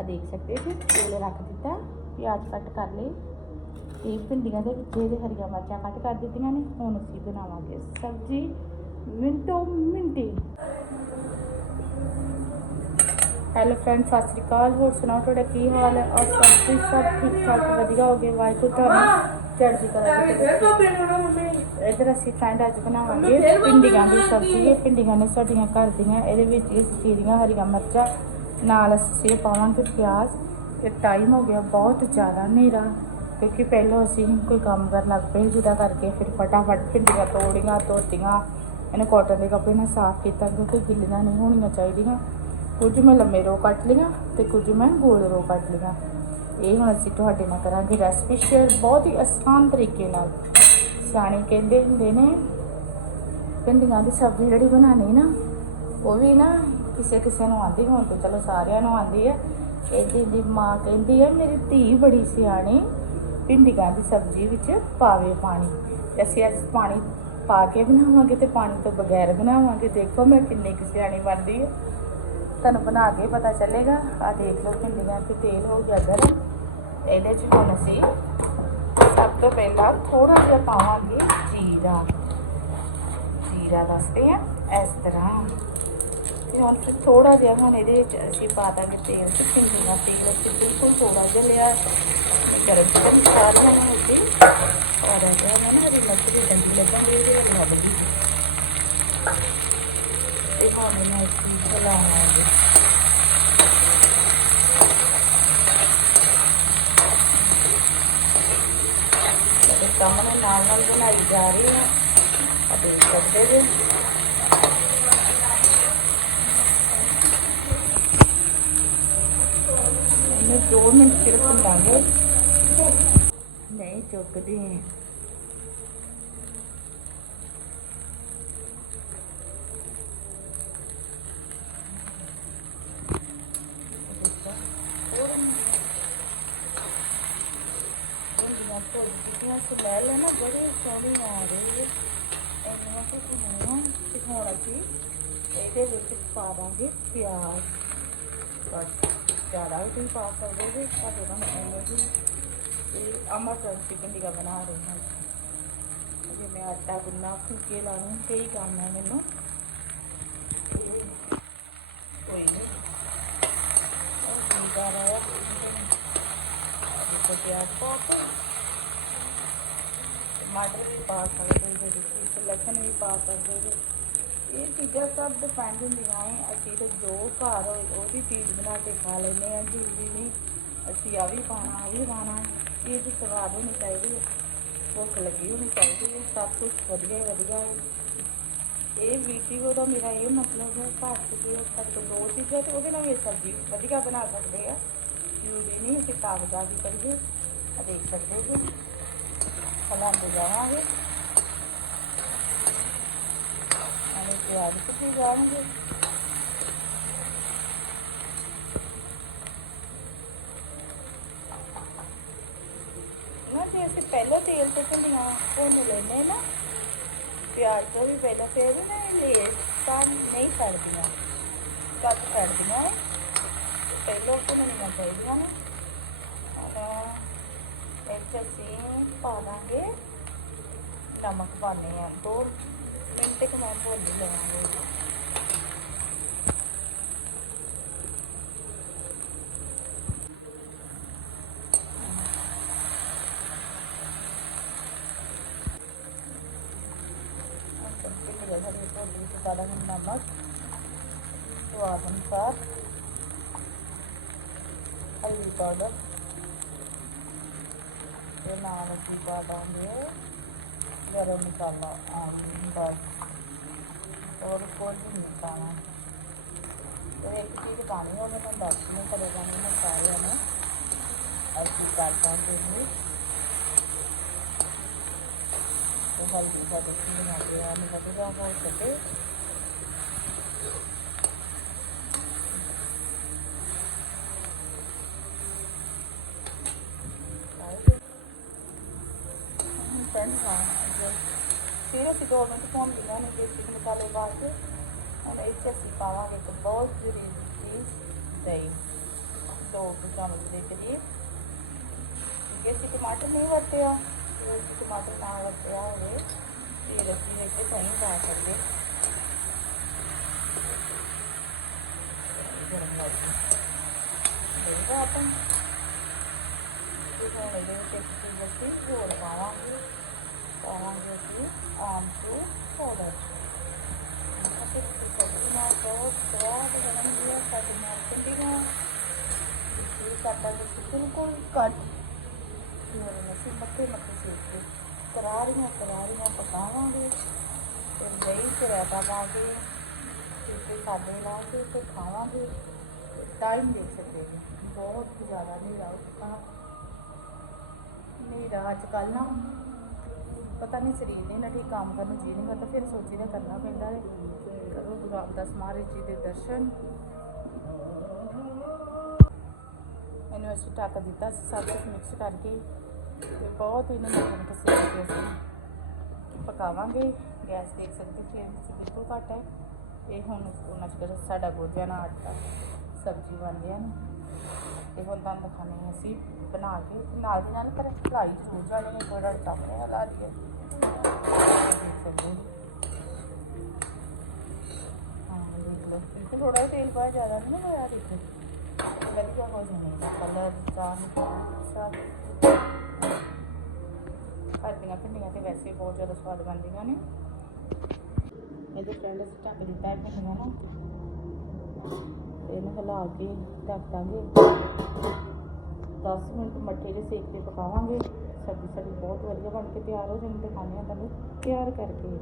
ਆ ਦੇਖ ਸਕਦੇ ਜੀ ਤੇਲ ਰੱਖ ਦਿੱਤਾ, ਪਿਆਜ਼ ਕੱਟ ਕਰ ਲਏ। ਤੇ ਭਿੰਡੀਆਂ ਦੇ ਵਿੱਚ ਇਹਦੇ ਹਰੀਆਂ ਮਿਰਚਾਂ ਕੱਟ ਕਰ ਦਿੱਤੀਆਂ ਨੇ। ਹੁਣ ਅਸੀਂ ਬਣਾਵਾਂਗੇ ਸਬਜ਼ੀ ਮਿੰਟੋ ਮਿੰਟੀ। ਹੈਲੋ ਫਰੈਂਡ ਸਤਿ ਸ਼੍ਰੀ ਅਕਾਲ। ਹੋਰ ਸੁਣਾਓ, ਤੁਹਾਡਾ ਕੀ ਹਾਲ ਹੈ? ਔਰ ਸਭ ਕੁਝ ਸਭ ਠੀਕ ਠਾਕ, ਵਧੀਆ ਹੋ ਗਿਆ ਵਾਹਿਗੁਰੂ ਤੁਹਾਨੂੰ ਚੜ੍ਹਦੀ ਕਲਾ ਵਿੱਚ ਰੱਖੇ। ਇੱਧਰ ਅਸੀਂ ਫਰੈਂਡ ਅੱਜ ਬਣਾਵਾਂਗੇ ਭਿੰਡੀਆਂ ਦੀ ਸਬਜ਼ੀ। ਇਹ ਭਿੰਡੀਆਂ ਨੇ ਸਾਡੀਆਂ ਘਰ ਦੀਆਂ, ਇਹਦੇ ਵਿੱਚ ਇਸ ਚੀਰੀਆਂ ਹਰੀਆਂ ਮਿਰਚਾਂ ਨਾਲ ਅਸੀਂ ਪਾਵਾਂਗੇ ਪਿਆਜ਼। ਤੇ ਟਾਈਮ ਹੋ ਗਿਆ ਬਹੁਤ ਜ਼ਿਆਦਾ ਹਨੇਰਾ, ਕਿਉਂਕਿ ਪਹਿਲਾਂ ਅਸੀਂ ਕੋਈ ਕੰਮ ਕਰਨ ਲੱਗ ਪਏ ਜਿਹਦਾ ਕਰਕੇ ਫਿਰ ਫਟਾਫਟ ਭਿੰਡੀਆਂ ਤੋੜੀਆਂ, ਧੋਤੀਆਂ, ਇਹਨੇ ਕਾਟਨ ਦੇ ਕੱਪੜੇ ਨਾਲ ਸਾਫ਼ ਕੀਤਾ, ਕਿਉਂਕਿ ਗਿੱਲੀਆਂ ਨਹੀਂ ਹੋਣੀਆਂ ਚਾਹੀਦੀਆਂ। ਕੁਝ ਮੈਂ ਲੰਮੇ ਰੋ ਕੱਟ ਲਈਆਂ ਤੇ ਕੁਝ ਮੈਂ ਗੋਲ ਰੋ ਕੱਟ ਲਈਆਂ। ਇਹ ਹੁਣ ਅਸੀਂ ਤੁਹਾਡੇ ਨਾਲ ਕਰਾਂਗੇ ਰੈਸਪੀ ਸ਼ੇਅਰ ਬਹੁਤ ਹੀ ਆਸਾਨ ਤਰੀਕੇ ਨਾਲ। ਸਿਆਣੇ ਕਹਿੰਦੇ ਹੁੰਦੇ ਨੇ, ਭਿੰਡੀਆਂ ਦੀ ਸਬਜ਼ੀ ਜਿਹੜੀ ਬਣਾਣੀ ਨਾ, ਉਹ ਵੀ ਨਾ ਕਿਸੇ ਕਿਸੇ ਨੂੰ ਆਂਦੀ, ਹੁਣ ਤਾਂ ਚਲੋ ਸਾਰਿਆਂ ਨੂੰ ਆਂਦੀ ਹੈ ਇਹਦੀ ਦੀ ਮਾਂ ਕਹਿੰਦੀ ਹੈ ਮੇਰੀ ਧੀ ਬੜੀ ਸਿਆਣੀ ਭਿੰਡੀਆਂ ਦੀ ਸਬਜ਼ੀ ਵਿੱਚ ਪਾਵੇ ਪਾਣੀ। ਤੇ ਅਸੀਂ ਅੱਜ ਪਾਣੀ ਪਾ ਕੇ ਬਣਾਵਾਂਗੇ ਤੇ ਪਾਣੀ ਤੋਂ ਬਗੈਰ ਬਣਾਵਾਂਗੇ। ਦੇਖੋ ਮੈਂ ਕਿੰਨੀ ਕੁ ਸਿਆਣੀ ਬਣਦੀ ਹੈ ਤੁਹਾਨੂੰ ਬਣਾ ਕੇ ਪਤਾ ਚੱਲੇਗਾ। ਆ ਦੇਖ ਲਓ ਭਿੰਡੀਆਂ ਤੇ ਤੇਲ ਹੋ ਗਿਆ ਗਰਮ। ਇਹਦੇ 'ਚ ਹੁਣ ਅਸੀਂ ਸਭ ਤੋਂ ਪਹਿਲਾਂ ਥੋੜਾ ਜਿਹਾ ਪਾਵਾਂਗੇ ਜੀਰਾ। ਜੀਰਾ ਦੱਸਦੇ ਆ, ਇਸ ਤਰ੍ਹਾਂ। ਤੇ ਹੁਣ ਫਿਰ ਥੋੜਾ ਜਿਹਾ ਹੁਣ ਇਹਦੇ ਵਿੱਚ ਅਸੀਂ ਪਾ ਦਾਂਗੇ ਤੇਲ ਤੇ ਭਿੰਡੀਆਂ ਤੇਲ ਅਸੀਂ ਬਿਲਕੁਲ ਥੋੜਾ ਜਿਹਾ ਲਿਆ ਇਹ ਗਰਮ ਗਰਮ ਸਾਰੀਆਂ ਨੂੰ ਅਸੀਂ ਔਰ ਇਹ ਨਾ ਹਰੀ ਮਿਰਚ ਦੀ ਡੰਡੀ ਲੱਗਾਂਗੇ, ਇਹਦੇ ਨਾਲ ਲੱਗਦੀ ਤੇ ਹੁਣ ਇਹਨਾਂ ਅਸੀਂ ਚਲਾਵਾਂਗੇ ਤੇ ਸਾਹਮਣੇ ਨਾਲ ਨਾਲ ਬਣਾਈ ਜਾ ਰਹੀ ਹੈ ਆ ਦੇਖ ਸਕਦੇ ਜੀ ਇਹਨੂੰ 2 ਮਿੰਟ ਸਿਰਫ ਭੁੰਨਾਂਗੇ ਨਹੀਂ ਚੁੱਕਦੀ ਭਿੰਡੀਆਂ ਭੁੱਜ ਚੁੱਕੀਆਂ ਸਮੈਲ ਹੈ ਨਾ ਬੜੀ ਸੋਹਣੀ ਆ। ਰਹੀ ਹੈ ਇੰਨੀਆਂ ਕੁ ਹੋਈਆਂ ਤੇ ਹੁਣ ਅਸੀਂ ਇਹਦੇ ਵਿੱਚ ਪਾ ਦਾਂਗੇ ਪਿਆਜ਼। ਬਸ, ਜ਼ਿਆਦਾ ਵੀ ਤੁਸੀਂ ਪਾ ਸਕਦੇ ਹੋ ਸਾਡੇ ਨਾਲ ਐਵੇਂ ਹੀ ਤੇ ਐਮਰਜੈਂਸੀ ਭਿੰਡੀਆਂ ਬਣਾ ਰਹੀ ਹਾਂ ਅਜੇ ਮੈਂ ਆਟਾ ਗੁੰਨਾ ਫੁਲਕੇ ਲਾਉਣੇ ਕਈ ਕੰਮ ਹੈ ਮੈਨੂੰ ਤੇ ਕੋਈ ਨਹੀਂ ਠੀਕ ਆ ਰਿਹਾ ਦੇਖੋ ਪਿਆਜ਼ ਪਾ ਕੇ ਟਮਾਟਰ ਵੀ ਪਾ ਸਕਦੇ ਹੋ ਤੁਸੀਂ ਲਸਣ ਵੀ ਪਾ ਸਕਦੇ ਹੋ ਇਹ ਚੀਜ਼ਾਂ ਸਭ ਡਿਪੈਂਡ ਹੁੰਦੀਆਂ ਹੈ ਅਸੀਂ ਤੇ ਜੋ ਘਰ ਹੋਏ ਉਹਦੀ ਚੀਜ਼ ਬਣਾ ਕੇ ਖਾ ਲੈਂਦੇ ਆ ਜ਼ਰੂਰੀ ਨਹੀਂ ਅਸੀਂ ਆ ਵੀ ਪਾਣਾ ਆ ਵੀ ਪਾਣਾ ਇਹ ਤੇ ਸਵਾਦ ਹੋਣੀ ਚਾਹੀਦੀ ਹੈ। ਭੁੱਖ ਲੱਗੀ ਹੋਣੀ ਚਾਹੀਦੀ ਹੈ। ਸਭ ਕੁਝ ਵਧੀਆ ਹੀ ਵਧੀਆ ਹੈ। ਇਹ ਵੀਡੀਓ ਦਾ ਮੇਰਾ ਇਹ ਮਤਲਬ ਹੈ ਭਾਰਤ ਦੇ ਸਾਡੇ ਦੋ ਚੀਜ਼ਾਂ ਤੇ ਉਹਦੇ ਨਾਲ ਵੀ ਸਬਜ਼ੀ ਵਧੀਆ ਬਣਾ ਸਕਦੇ ਆ। ਜ਼ਰੂਰੀ ਨਹੀਂ ਅਸੀਂ ਕਾਗਜ਼ਾਂ ਦੀ ਕਰੀਏ ਆ ਦੇਖ ਸਕਦੇ ਹੋ। ਜੀ ਹਲਾਉਂਦੇ ਜਾਵਾਂਗੇ। ਨਾਲੇ ਪਿਆਜ਼ ਕੁੱਟੀ ਜਾਣਗੇ ਨਾ ਜੇ ਅਸੀਂ ਪਹਿਲਾਂ ਤੇਲ ਤੇ ਭੁੰਨੀਆਂ ਭੁੰਨ ਲੈਂਦੇ ਨਾ। ਪਿਆਜ਼ ਤੋਂ ਵੀ ਪਹਿਲਾਂ ਫਿਰ ਨਾ ਇਹ ਤਾਂ ਨਹੀਂ ਛੱਡਦੀਆਂ। ਕੱਟ ਛੱਡਦੀਆਂ ਨੇ ਪਹਿਲਾਂ ਭੁੰਨਣੀਆਂ ਚਾਹੀਦੀਆਂ ਨੇ। ਔਰ ਇੱਥੇ ਅਸੀਂ ਪਾ ਦਾਂਗੇ ਨਮਕ ਪਾਉਂਦੇ ਆ ਦੋ ਮਿੰਟ ਕੁ ਮੈਂ ਭੁੰਨ ਲਵਾਂਗੇ పదహైదు నెంబర్ వారం సార్ హల్దీ పౌడర్ నాలుగు బాదం గరం మసాలా బస్ और कोई नहीं पाना तो एक चीज़ पानी होगी मैं दस में करेगा नहीं मैं सारे हमें हल्दी काट डाल दूँगी तो हल्दी का देखिए बनाते हैं हमें लगेगा बहुत सके ਫਿਰ ਅਸੀਂ ਦੋ ਮਿੰਟ ਭੁੰਨ ਲਿਆ ਨੇ ਬੇਸਿਕ ਮਸਾਲੇ ਪਾ ਕੇ ਹੁਣ ਇਹ 'ਚ ਅਸੀਂ ਪਾਵਾਂਗੇ ਇੱਕ ਬਹੁਤ ਜ਼ਰੂਰੀ ਚੀਜ਼ ਦਹੀਂ ਦੋ ਕੁ ਚਮਚ ਦੇ ਕਰੀਬ ਜੇ ਅਸੀਂ ਟਮਾਟਰ ਨਹੀਂ ਵਰਤਿਆ ਜੇ ਅਸੀਂ ਟਮਾਟਰ ਨਾ ਵਰਤਿਆ ਹੋਵੇ ਫਿਰ ਅਸੀਂ ਵਿੱਚ ਦਹੀਂ ਪਾ ਸਕਦੇ ਗਰਮ ਲੱਗੀ ਦੇਖੋ ਆਪਾਂ ਇਹ ਹੁਣ ਇਹਦੇ ਵਿੱਚ ਚੀਜ਼ ਅਸੀਂ ਹੋਰ ਪਾਵਾਂਗੇ ਪਾਵਾਂਗੇ ਅਸੀਂ ਆਮ ਪਾਊਡਰ ਬਿਲਕੁਲ ਕੱਟ ਫਿਰ ਅਸੀਂ ਮੱਥੇ ਮੱਥੇ ਸੇਕ ਕੇ ਕਰਾਰੀਆਂ ਕਰਾਰੀਆਂ ਪਕਾਵਾਂਗੇ ਫਿਰ ਦਹੀਂ ਚ ਰਾਇਤਾ ਪਾ ਤੇ ਸਾਡੇ ਲਾ ਕੇ ਤੇ ਖਾਵਾਂਗੇ ਟਾਈਮ ਦੇਖ ਸਕਦੇ ਜੀ ਬਹੁਤ ਜ਼ਿਆਦਾ ਹਨੇਰਾ ਹੋ ਚੁੱਕਾ ਹਨੇਰਾ ਅੱਜ ਕੱਲ੍ਹ ਨਾ ਪਤਾ ਨਹੀਂ ਸਰੀਰ ਨਹੀਂ ਨਾ ਠੀਕ ਕੰਮ ਕਰਨ ਨੂੰ ਜੀ ਨਹੀਂ ਕਰਦਾ, ਫਿਰ ਸੋਚੀਦਾ ਕਰਨਾ ਪੈਂਦਾ ਹੈ। ਕਰੋ ਗੁਰੂ ਰਾਮਦਾਸ ਮਹਾਰਾਜ ਜੀ ਦੇ ਦਰਸ਼ਨ। ਇਹਨੂੰ ਅਸੀਂ ਢੱਕ ਦਿੱਤਾ ਸੀ, ਸਭ ਕੁਝ ਮਿਕਸ ਕਰਕੇ ਤੇ ਬਹੁਤ ਹੀ ਇਹਨੂੰ ਮੱਖਣ ਕਸੇ ਕੇ ਅਸੀਂ ਪਕਾਵਾਂਗੇ। ਗੈਸ ਦੇਖ ਸਕਦੇ ਫਲੇਮ ਅਸੀਂ ਬਿਲਕੁਲ ਘੱਟ ਹੈ। ਇਹ ਹੁਣ ਉਹਨਾਂ ਚਿਰ ਸਾਡਾ ਗੋਜਾ ਨਾਲ ਆਟਾ, ਸਬਜ਼ੀ ਬਣ ਗਿਆ ਨੇ। ਤੇ ਹੁਣ ਤੁਹਾਨੂੰ ਦਿਖਾਉਂਦੇ ਅਸੀਂ ਬਣਾ ਕੇ। ਤੇ ਨਾਲ ਦੀ ਨਾਲ ਪਰ ਭਲਾਈ ਜ਼ਰੂਰ ਜਾਣੀ ਹੈ ਥੋੜਾ ਸਾਹਮਣੇ ਲਾ ਲਈਏ। ਥੋੜਾ ਜਿਹਾ ਤੇਲ ਪਾਇਆ, ਜ਼ਿਆਦਾ ਨਹੀਂ ਨਾ ਹੋਇਆ ਦੇਖੋ ਵਧੀਆ ਹੋ ਜਾਣਾ ਕਲਰ, ਚਾਹ ਸਾਥ ਹਰਦੀਆਂ ਭਿੰਡੀਆਂ ਤੇ ਵੈਸੇ ਬਹੁਤ ਜ਼ਿਆਦਾ ਸਵਾਦ ਬਣਦੀਆਂ ਨੇ। ਇਹਦੇ ਫਰੈਂਡ ਅਸੀਂ ਢੱਕ ਦਿੱਤਾ ਹੈ ਭਿੰਡੀਆਂ ਨੂੰ। ਤੇ ਇਹਨੂੰ ਹਿਲਾ ਕੇ ਢੱਕ ਦਾਂਗੇ। 10 ਮਿੰਟ ਮੱਠੇ ਦੇ ਸੇਕ ਤੇ ਪਕਾਵਾਂਗੇ। ਸਬਜ਼ੀ ਸਾਡੀ ਬਹੁਤ ਵਧੀਆ ਬਣ ਕੇ ਤਿਆਰ ਹੋ ਜਾਣੀ ਜਾਂਦੀ ਦਿਖਾਉਂਦੇ ਹਾਂ ਤੁਹਾਨੂੰ ਤਿਆਰ ਕਰਕੇ।